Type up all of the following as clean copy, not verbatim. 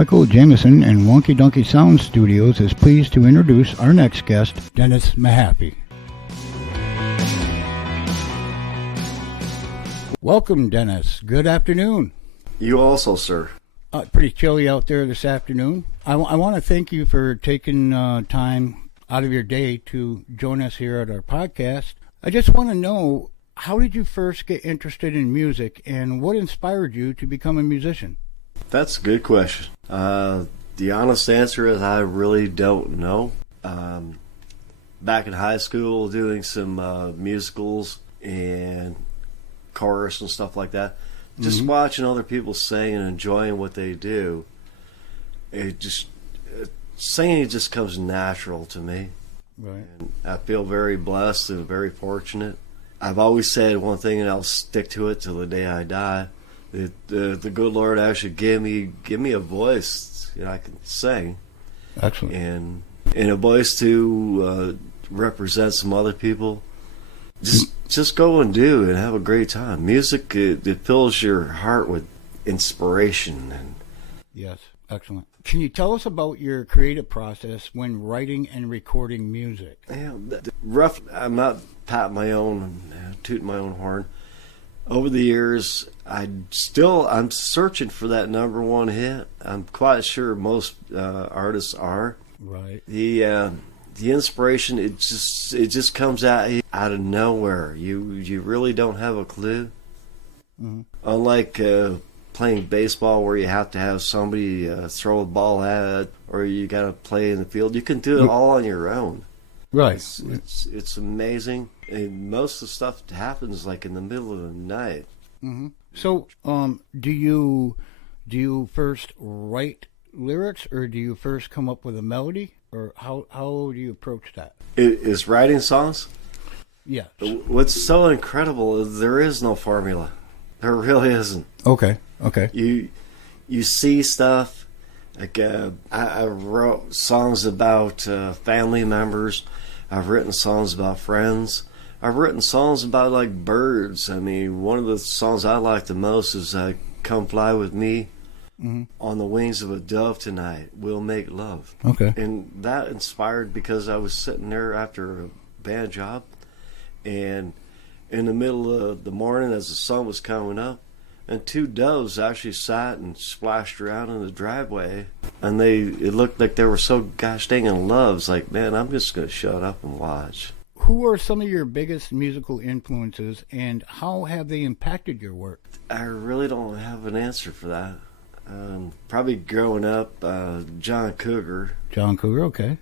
Michael Jameson and Wonky Donkey Sound Studios is pleased to introduce our next guest, Dennis Mehaffy. Welcome, Dennis. Good afternoon. You also, sir. Pretty chilly out there this afternoon. I want to thank you for taking time out of your day to join us here at our podcast. I just want to know, how did you first get interested in music and what inspired you to become a musician? That's a good question. The honest answer is I really don't know. Back in high school, doing some musicals and chorus and stuff like that, just watching other people sing and enjoying what they do, singing just comes natural to me. Right. And I feel very blessed and very fortunate. I've always said one thing, and I'll stick to it till the day I die. That the good Lord actually give me a voice, I can sing. Excellent. And a voice to represent some other people. Just go and do and have a great time. Music, it fills your heart with inspiration. And yes, excellent. Can you tell us about your creative process when writing and recording music? Yeah, I'm not patting my own, tooting my own horn. Over the years, I'm searching for that number one hit. I'm quite sure most artists are. Right. The inspiration, it just comes out of nowhere. You really don't have a clue. Mm-hmm. Unlike playing baseball, where you have to have somebody throw a ball at it, or you got to play in the field, you can do it all on your own. Right. It's amazing, and most of the stuff happens like in the middle of the night. Mm-hmm. So, do you first write lyrics, or do you first come up with a melody, or how do you approach that? Is writing songs? Yeah. What's so incredible is there is no formula. There really isn't. Okay. You see stuff. Like I wrote songs about family members. I've written songs about friends. I've written songs about like birds. I mean, one of the songs I like the most is "Come Fly with Me." Mm-hmm. On the wings of a dove tonight, we'll make love. Okay. And that inspired because I was sitting there after a band job, and in the middle of the morning as the sun was coming up, and two doves actually sat and splashed around in the driveway, and it looked like they were so gosh dang in love. It's like, man, I'm just going to shut up and watch. Who are some of your biggest musical influences, and how have they impacted your work? I really don't have an answer for that. Probably growing up, John Cougar. John Cougar, okay.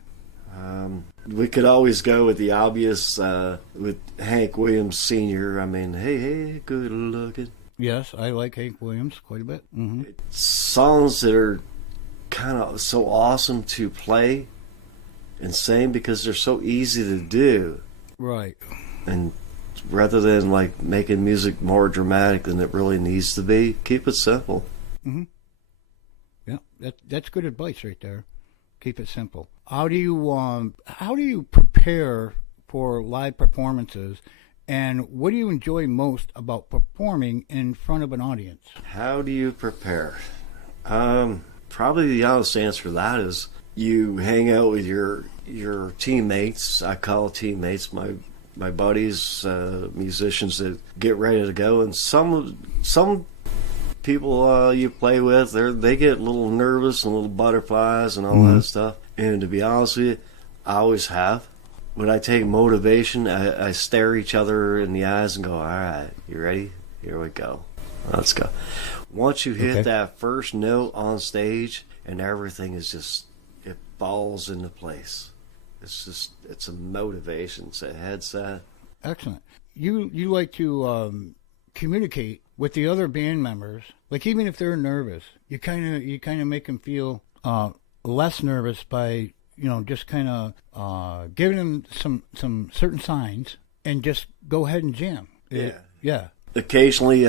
We could always go with the obvious with Hank Williams Sr. I mean, hey, good looking. Yes, I like Hank Williams quite a bit. Mm-hmm. Songs that are kind of so awesome to play and sing because they're so easy to do. Right. And rather than like making music more dramatic than it really needs to be, keep it simple. Mm-hmm. Yeah, that's good advice right there. Keep it simple. How do you prepare for live performances, and what do you enjoy most about performing in front of an audience? How do you prepare? Probably the honest answer to that is you hang out with your teammates. I call teammates my buddies, musicians that get ready to go, and some people you play with, they get a little nervous and little butterflies and all that stuff. And to be honest with you, I always have. When I take motivation, I stare each other in the eyes and go, all right, you ready? Here we go. Let's go. Once you hit that first note on stage, and everything is just, it falls into place. It's a motivation. It's a headset. Excellent. You like to communicate with the other band members, like even if they're nervous, you kind of make them feel less nervous by just kind of giving them some certain signs and just go ahead and jam. Yeah. Occasionally,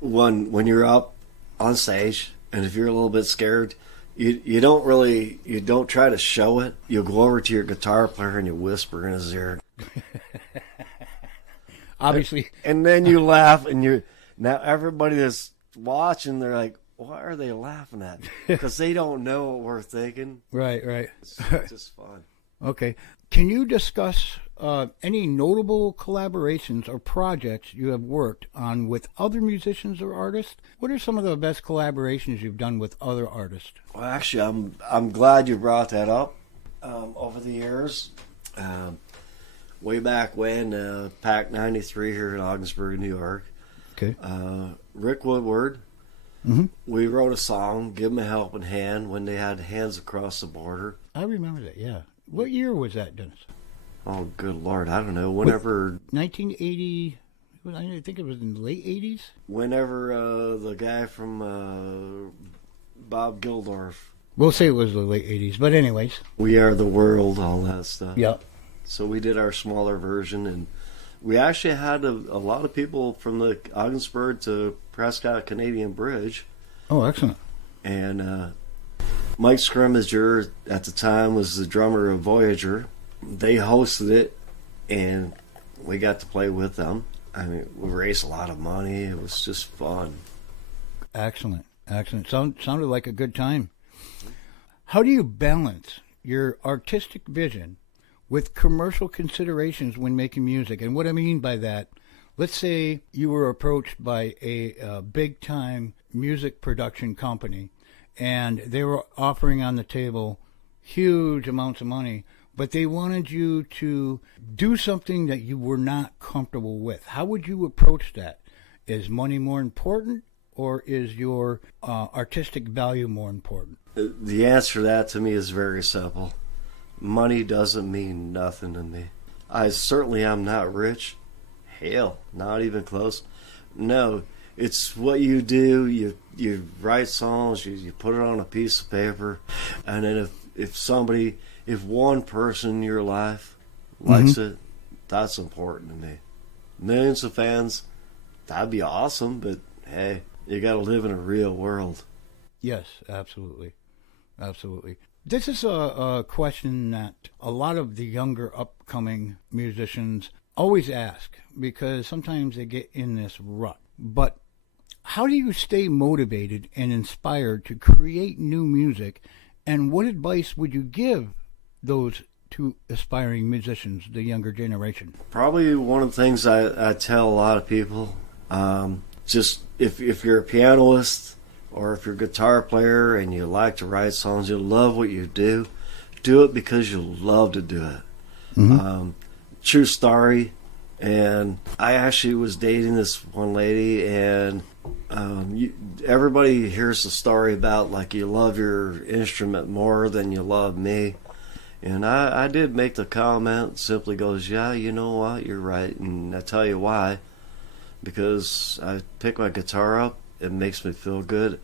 when you're up on stage, and if you're a little bit scared, you don't try to show it. You'll go over to your guitar player and you whisper in his ear. Obviously. And then you laugh, and now everybody that's watching, they're like, why are they laughing at? Because they don't know what we're thinking. Right, right. It's just fun. Okay. Can you discuss any notable collaborations or projects you have worked on with other musicians or artists? What are some of the best collaborations you've done with other artists? Well, actually, I'm glad you brought that up. Over the years, way back when, PAC 93 here in Ogdensburg, New York, Okay. Rick Woodward, Mm-hmm. we wrote a song, Give 'Em a Helping Hand, when they had hands across the border. I remember that, yeah. What year was that, Dennis? Oh, good Lord, I don't know. Whenever 1980, I think it was in the late 80s? the guy from Bob Geldof, We'll say it was the late 80s, but anyways. We Are the World, all that stuff. Yeah. So we did our smaller version, and we actually had a lot of people from the Ogdensburg to Prescott Canadian Bridge. Oh, excellent. And Mike Scrimmager at the time was the drummer of Voyager. They hosted it, and we got to play with them. I mean, we raised a lot of money. It was just fun. Excellent. Excellent. Sounded like a good time. How do you balance your artistic vision with commercial considerations when making music? And what I mean by that, let's say you were approached by a big-time music production company, and they were offering on the table huge amounts of money, but they wanted you to do something that you were not comfortable with. How would you approach that? Is money more important, or is your artistic value more important? The answer to that to me is very simple. Money doesn't mean nothing to me. I certainly am not rich. Hell, not even close. No, it's what you do. You write songs, you put it on a piece of paper, and then if one person in your life likes it, that's important to me. Millions of fans, that'd be awesome, but hey, you got to live in a real world. Yes, absolutely. Absolutely. This is a question that a lot of the younger upcoming musicians always ask, because sometimes they get in this rut. But how do you stay motivated and inspired to create new music, and what advice would you give those two aspiring musicians, the younger generation? Probably one of the things I tell a lot of people, just if you're a pianist or if you're a guitar player and you like to write songs, you love what you do it because you love to do it. True story. And I actually was dating this one lady, and everybody hears the story about like you love your instrument more than you love me. And I did make the comment, simply goes, yeah, you know what, you're right. And I tell you why. Because I pick my guitar up, it makes me feel good.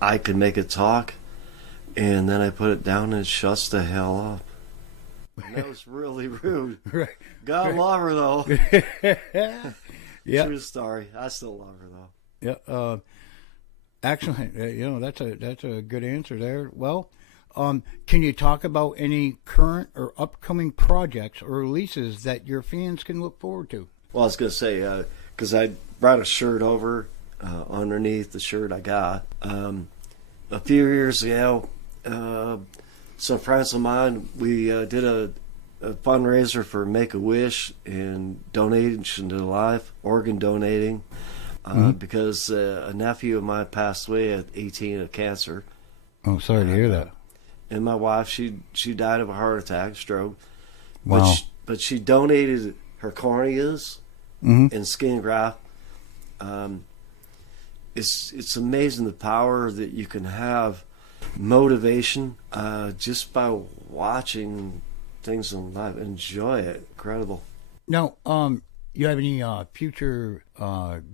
I can make it talk, and then I put it down and it shuts the hell up. And that was really rude. Right. God love her though. Yeah. True story. I still love her though. Yeah. Excellent. That's a good answer there. Well, can you talk about any current or upcoming projects or releases that your fans can look forward to? Well, I was going to say, because I brought a shirt over underneath the shirt I got. A few years ago, some friends of mine, we did a fundraiser for Make-A-Wish and donation to life, organ donating, because a nephew of mine passed away at 18 of cancer. Oh, sorry to hear that. And my wife, she died of a heart attack, stroke. Wow. But she donated her corneas and skin graft. It's amazing the power that you can have, motivation, just by watching things in life. Enjoy it. Incredible. Now, you have any future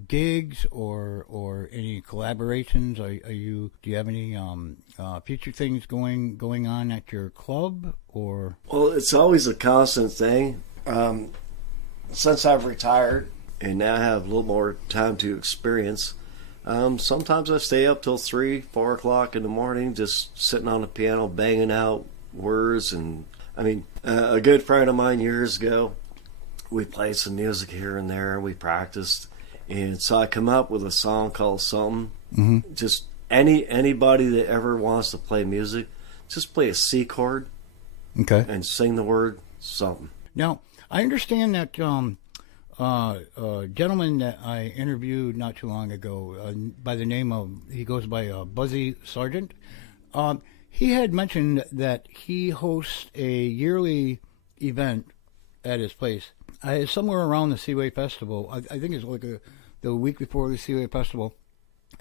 gigs or any collaborations? Do you have any future things going on at your club or? Well, it's always a constant thing. Since I've retired and now I have a little more time to experience, sometimes I stay up till 3, 4 o'clock in the morning, just sitting on the piano, banging out words. And I mean, a good friend of mine years ago, we played some music here and there, and we practiced. And so I come up with a song called Something, just Anybody that ever wants to play music, just play a C chord Okay. and sing the word something. Now, I understand that gentleman that I interviewed not too long ago, by the name of, he goes by Buzzy Sargent, he had mentioned that he hosts a yearly event at his place. Somewhere around the Seaway Festival. I think it's like the week before the Seaway Festival.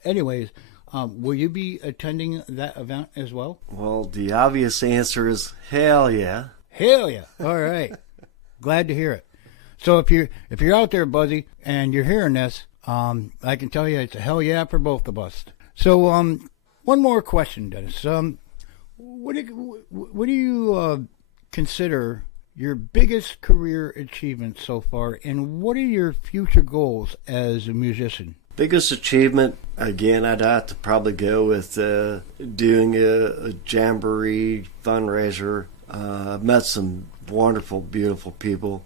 Anyways, will you be attending that event as well? Well, the obvious answer is hell yeah. Hell yeah! All right, glad to hear it. So if you're out there, Buzzy, and you're hearing this, I can tell you it's a hell yeah for both of us. So one more question, Dennis. What do you consider your biggest career achievement so far, and what are your future goals as a musician? Biggest achievement, again, I'd have to probably go with doing a jamboree fundraiser. I've met some wonderful, beautiful people.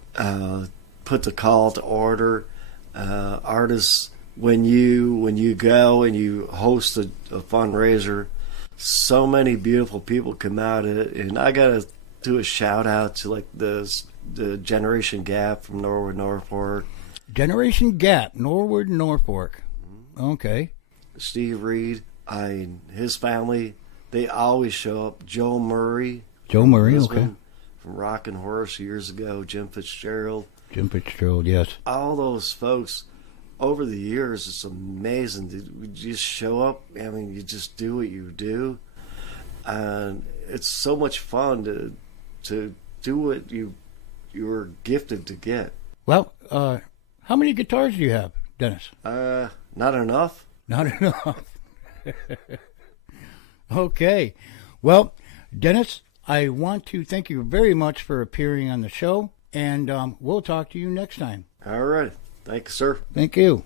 Put the call to order. Artists, when you go and you host a fundraiser, so many beautiful people come out of it, and I gotta do a shout out to like the Generation Gap from Norwood, Norfolk. Generation Gap, Norwood, Norfolk. Okay. Steve Reed, his family, they always show up. Joe Murray. Joe Murray, husband, okay. From Rockin' Horse years ago. Jim Fitzgerald. Jim Fitzgerald, yes. All those folks, over the years, it's amazing. We just show up. I mean, you just do what you do. And it's so much fun to do what you were gifted to get. Well, how many guitars do you have, Dennis? Not enough. Not enough. Okay. Well, Dennis, I want to thank you very much for appearing on the show, and we'll talk to you next time. All right. Thank you, sir. Thank you.